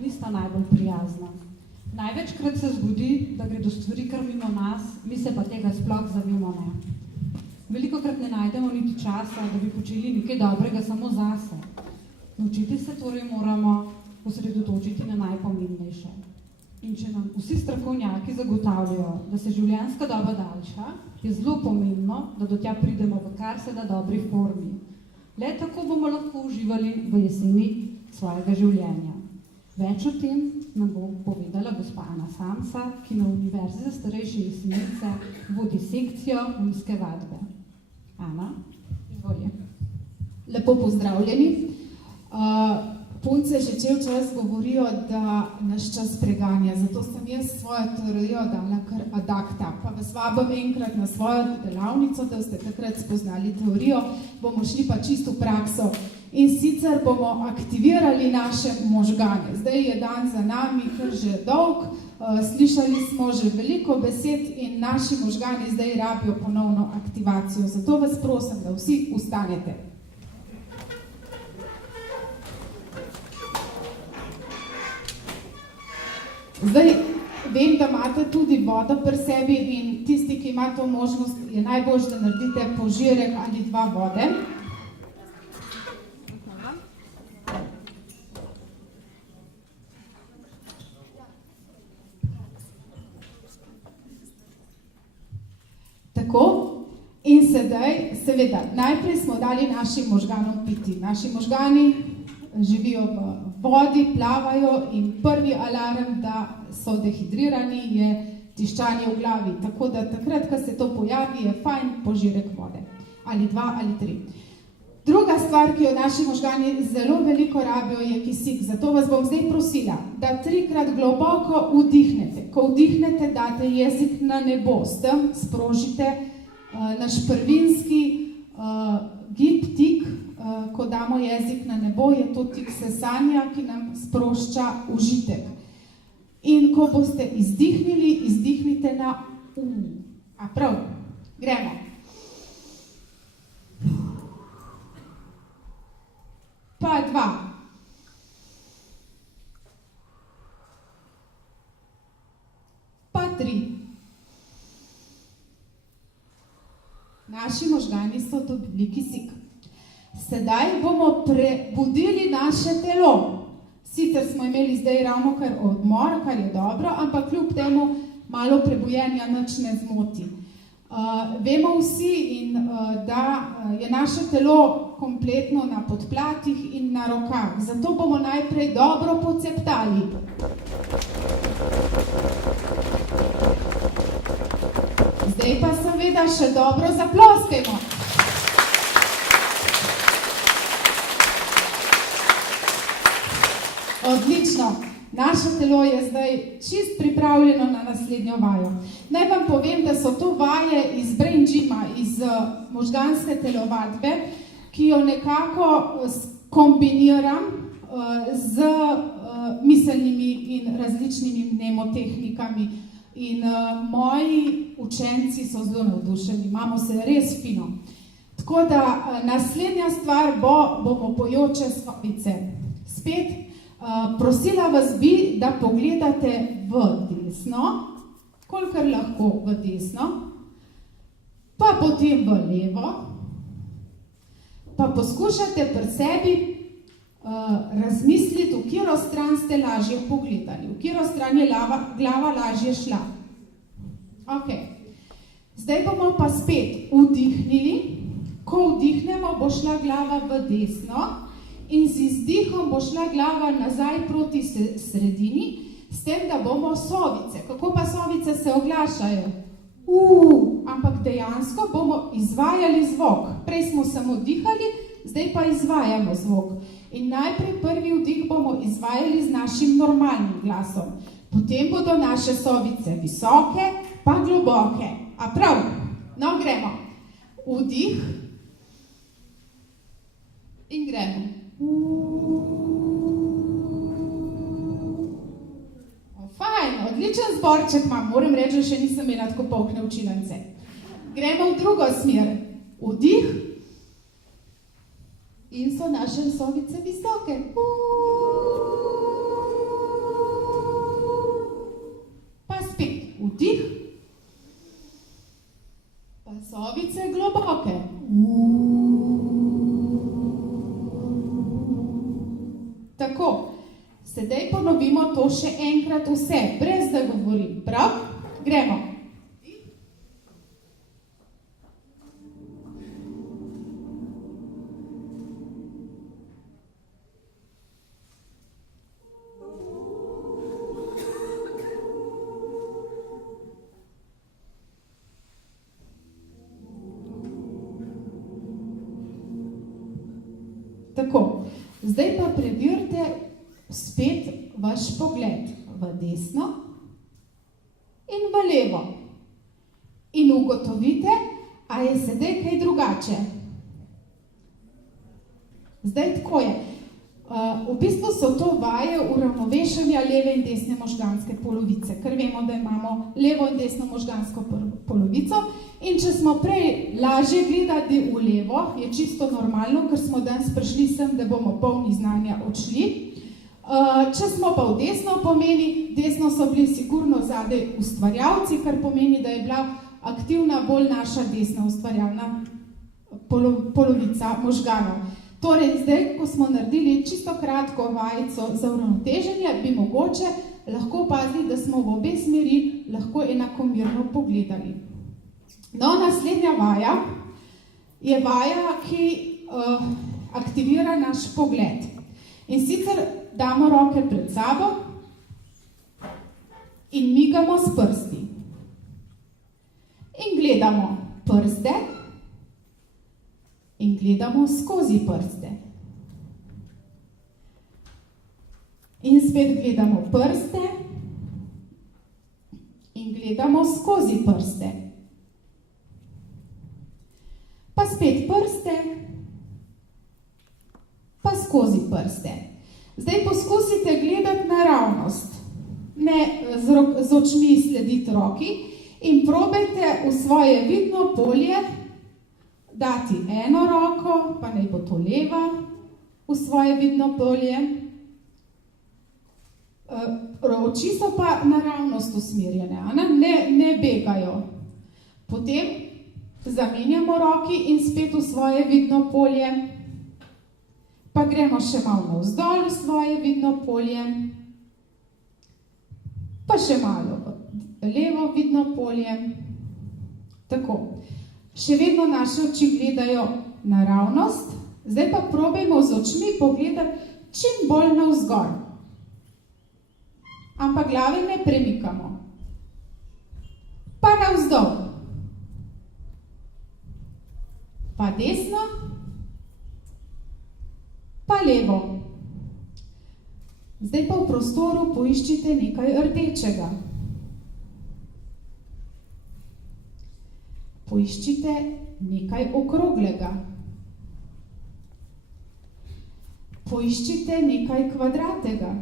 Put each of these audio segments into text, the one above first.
nista najbolj prijazna. Največkrat se zgodi, da gre do stvari kar mimo nas, mi se pa tega sploh zavemo ne. Velikokrat ne najdemo niti časa, da bi počeli nekaj dobrega samo zase. Naučiti se torej moramo osredotočiti na najpomembnejše. In če nam vsi strokovnjaki zagotavljajo, da se življenjska doba daljša, je zelo pomembno, da do tja pridemo v kar se da dobri formi. Le tako bomo lahko uživali v jeseni svojega življenja. Več o tem nam bo povedala gospa Ana Samsa, ki na Univerzi za starejše jesenice vodi sekcijo unijske vadbe. Ana, izvolje. Lepo pozdravljeni. Punce že cel čas govorijo, da naš čas preganja, zato sem jaz svojo teorijo dala kar ad acta. Pa vas vabim enkrat na svojo delavnico, da ste takrat spoznali teorijo, bomo šli pa čisto v prakso. In sicer bomo aktivirali naše možgane. Zdaj je dan za nami kar že dolg, slišali smo že veliko besed in naši možgani zdaj rabijo ponovno aktivacijo. Zato vas prosim, da vsi ustanete. Zdaj, vem, da imate tudi vodo pri sebi in tisti, ki ima to možnost, je najboljše, da naredite požirek ali 2 vode. Tako, in sedaj, seveda, najprej smo dali našim možganom piti. Naši možgani živijo v vodi, plavajo in prvi alarm, da so dehidrirani, je tiščanje v glavi. Tako da takrat, ko se to pojavi, je fajn požirek vode. Ali 2 ali 3. Druga stvar, ki jo naši možgani zelo veliko rabijo, je kisik. Zato vas bom zdaj prosila, da 3-krat globoko vdihnete. Ko vdihnete, date jezik na nebo. S tem sprožite naš prvinski gib, tik. Ko damo jezik na nebo, je to tik sesanja, ki nam sprošča užitek. In ko boste izdihnili, izdihnite na U. A prav, gremo. Pa 2. Pa 3. Naši možgani so dobili kisik. Sedaj bomo prebudili naše telo. Sicer smo imeli zdaj ravno kar odmor, kar je dobro, ampak kljub temu malo prebujenja nič ne zmoti. Vemo vsi, da je naše telo kompletno na podplatih in na rokah. Zato bomo najprej dobro poceptali. Zdaj pa seveda še dobro zaploskajmo. Odlično. Naše telo je zdaj čist pripravljeno na naslednjo vajo. Naj vam povem, da so to vaje iz brain gyma, iz možganske telovadbe, ki jo nekako kombiniram z miselnimi in različnimi mnemotehnikami. In moji učenci so zelo navdušeni, imamo se res fino. Tako da naslednja stvar bomo pojoče sovice. Spet, prosila vas bi, da pogledate v desno, kolikor lahko v desno, pa potem v levo, pa poskušate pri sebi razmisliti, v katero stran ste lažje pogledali, v katero stran je glava lažje šla. Ok. Zdaj bomo pa spet vdihnili. Ko vdihnemo, bo šla glava v desno in z izdihom bo šla glava nazaj proti sredini, s tem, da bomo sovice. Kako pa sovice se oglašajo? Ampak dejansko bomo izvajali zvok. Prej smo samo dihali, zdaj pa izvajamo zvok. In najprej prvi vdih bomo izvajali z našim normalnim glasom. Potem bodo naše sovice visoke, pa globoke. A prav? No, gremo. Vdih in gremo. Fajn, odličen zborček imam. Moram reči, da še nisem imela tako polkne učilence. Gremo v drugo smer. Vdih. In so naše sovice visoke. to še enkrat vse, brez da govorim. Prav? Gremo. Tako, zdaj pa preverite spet vaš pogled v desno in v levo. In ugotovite, a je sedaj kaj drugače. Zdaj tako je. V bistvu so to vaje uravnovešanja leve in desne možganske polovice, ker vemo, da imamo levo in desno možgansko polovico. In če smo prej lažje gledali v levo, je čisto normalno, ker smo danes prišli sem, da bomo polni znanja odšli. Če smo pa v desno, pomeni, desno so bili sigurno zadaj ustvarjalci, kar pomeni, da je bila aktivna bolj naša desna ustvarjalna polovica možganov. Torej, zdaj, ko smo naredili čisto kratko vajico za uravnoteženje, bi mogoče lahko opazili, da smo v obe smeri lahko enakomerno pogledali. No, naslednja vaja je vaja, ki aktivira naš pogled. In sicer damo roke pred sabo in migamo s prsti. In gledamo prste in gledamo skozi prste. In spet gledamo prste in gledamo skozi prste. Pa spet prste, pa skozi prste. Zdaj poskusite gledati naravnost, ne z očmi slediti roki in probajte v svoje vidno polje dati eno roko, pa naj bo to leva, v svoje vidno polje. Oči so pa naravnost usmerjene, ne begajo. Potem zamenjamo roki in spet v svoje vidno polje. Pa gremo še malo navzdol v svoje vidno polje. Pa še malo v levo vidno polje. Tako. Še vedno naše oči gledajo naravnost, zdaj pa probajmo z očmi pogledati čim bolj navzgor. Ampak glave ne premikamo. Pa navzdol. Pa desno. Pa levo. Zdaj pa v prostoru poiščite nekaj rdečega. Poiščite nekaj okroglega. Poiščite nekaj kvadratega.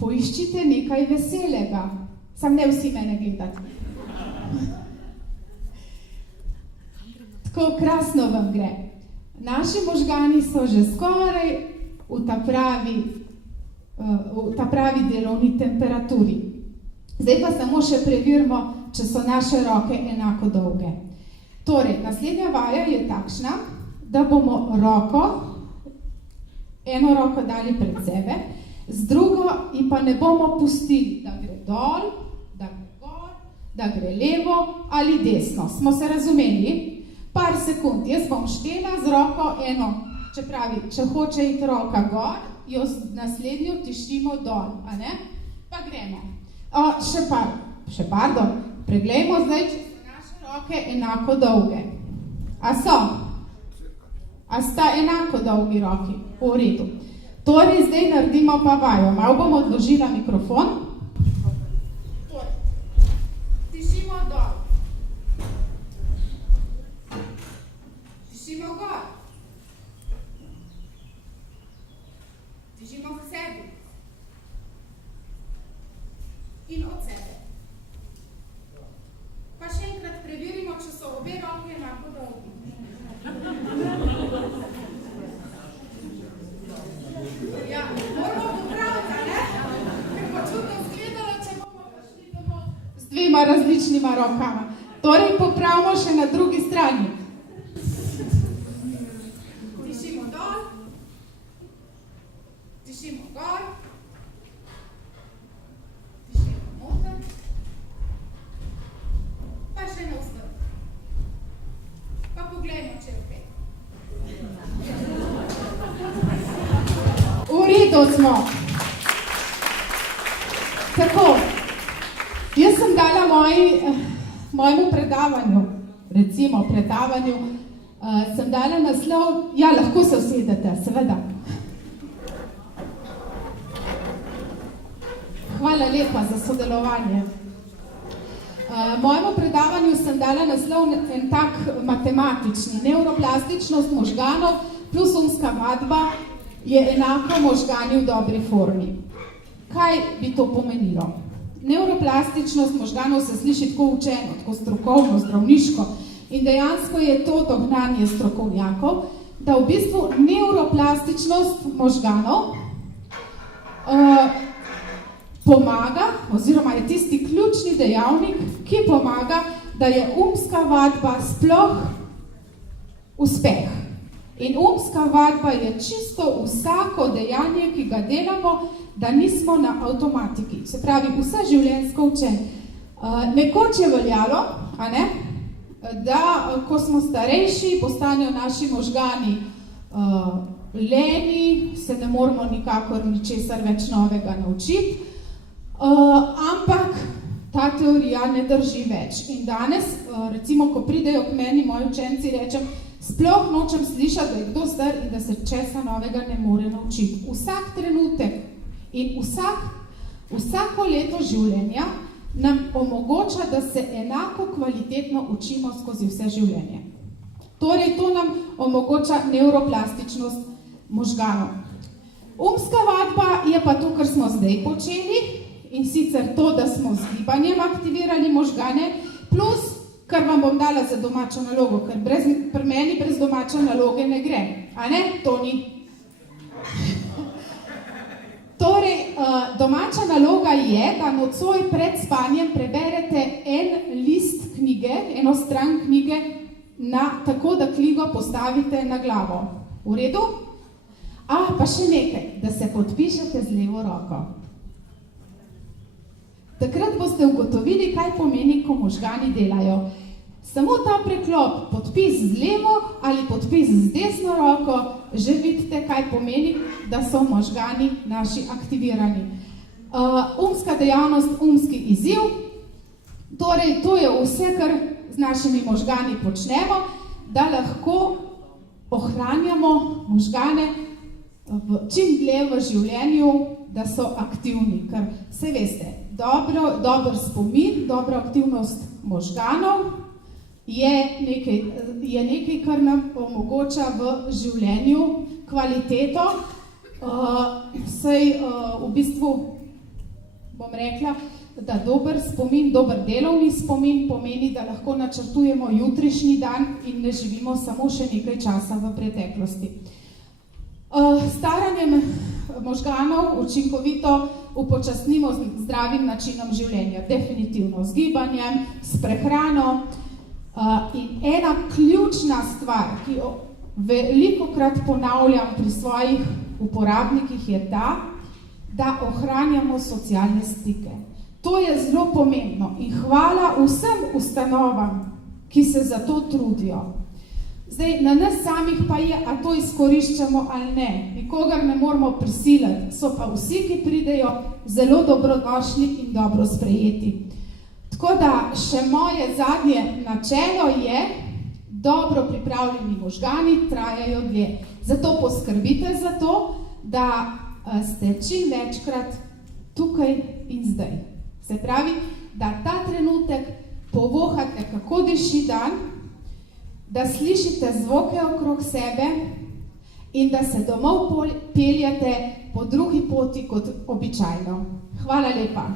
Poiščite nekaj veselega. Sam ne vsi mene gledati. Tako krasno vam gre. Naši možgani so že skoraj v ta pravi delovni temperaturi. Zdaj pa samo še preverimo, če so naše roke enako dolge. Torej, naslednja vaja je takšna, da bomo eno roko dali pred sebe, z drugo in pa ne bomo pustili, da gre dol, da gre gor, da gre levo ali desno. Smo se razumeli? Par sekund. Jaz bom štela z roko eno, če hoče iti roka gor, jo naslednjo tišimo dol, a ne? Pa gremo. Preglejmo zdaj, če so naše roke enako dolge. A so? A sta enako dolgi roki? V redu. Torej, zdaj naredimo pa vajo. Malo bom odložila mikrofon. Tišimo dol. Tišimo gor. Tišimo k sebi. In od sebe. Pa še enkrat preverimo, če so obe roke enako dolgi. Ja, moramo popraviti, ne? Ker bo čudno izgledalo, če bomo prišli domov z dvema različnima rokama. Torej, popravimo še na drugi strani. Tišimo dol to smo. Tako, jaz sem dala mojemu predavanju, recimo predavanju, sem dala naslov, ja, lahko se usedete, seveda. Hvala lepa za sodelovanje. Mojemu predavanju sem dala naslov en tak matematični. Neuroplastičnost možganov plus umska vadba je enako možgani v dobri formi. Kaj bi to pomenilo? Neuroplastičnost možganov se sliši tako učeno, tako strokovno, zdravniško in dejansko je to dognanje strokovnjakov, da v bistvu neuroplastičnost možganov pomaga, oziroma je tisti ključni dejavnik, ki pomaga, da je umska vadba sploh uspeh. In umska vadba je čisto vsako dejanje, ki ga delamo, da nismo na avtomatiki. Se pravi, vse življenjsko učenje. Nekoč je veljalo, da ko smo starejši, postanejo naši možgani leni, se ne moramo nikakor ničesar več novega naučiti, ampak ta teorija ne drži več. In danes, recimo, ko pridejo k meni moji učenci, rečem, sploh nočem slišati, da je kdo star in da se česa novega ne more naučiti. Vsak trenutek in vsako leto življenja nam omogoča, da se enako kvalitetno učimo skozi vse življenje. Torej, to nam omogoča neuroplastičnost možganov. Umska vadba je pa to, kar smo zdaj počeli, in sicer to, da smo z gibanjem aktivirali možgane, plus, kar vam bom dala za domačo nalogo, ker pri meni brez domače naloge ne gre. A ne, Toni? Torej, domača naloga je, da nocoj pred spanjem preberete en list knjige, eno stran knjige, tako da knjigo postavite na glavo. V redu? Pa še nekaj, da se podpišete z levo roko. Takrat boste ugotovili, kaj pomeni, ko možgani delajo. Samo ta preklop, podpis z levo ali podpis z desno roko, že vidite, kaj pomeni, da so možgani naši aktivirani. Umska dejavnost, umski izziv, torej to je vse, kar z našimi možgani počnemo, da lahko ohranjamo možgane čim dlje v življenju, da so aktivni, ker se veste, dober spomin, dobra aktivnost možganov je nekaj, kar nam omogoča v življenju kvaliteto. V bistvu bom rekla, da dober spomin, dober delovni spomin pomeni, da lahko načrtujemo jutrišnji dan in ne živimo samo še nekaj časa v preteklosti. Staranjem možganov učinkovito upočasnimo z zdravim načinom življenja, definitivno z gibanjem, s prehrano. In ena ključna stvar, ki jo velikokrat ponavljam pri svojih uporabnikih, je ta, da ohranjamo socialne stike. To je zelo pomembno in hvala vsem ustanovam, ki se za to trudijo. Zdaj, na nas samih pa je, a to izkoriščamo ali ne. Nikogar ne moramo prisiliti, so pa vsi, ki pridejo, zelo dobrodošli in dobro sprejeti. Tako da še moje zadnje načelo je, dobro pripravljeni možgani trajajo dlje. Zato poskrbite za to, da ste čim večkrat tukaj in zdaj. Se pravi, da ta trenutek povohate, kako diši dan, da slišite zvoke okrog sebe in da se domov peljete po drugi poti kot običajno. Hvala lepa.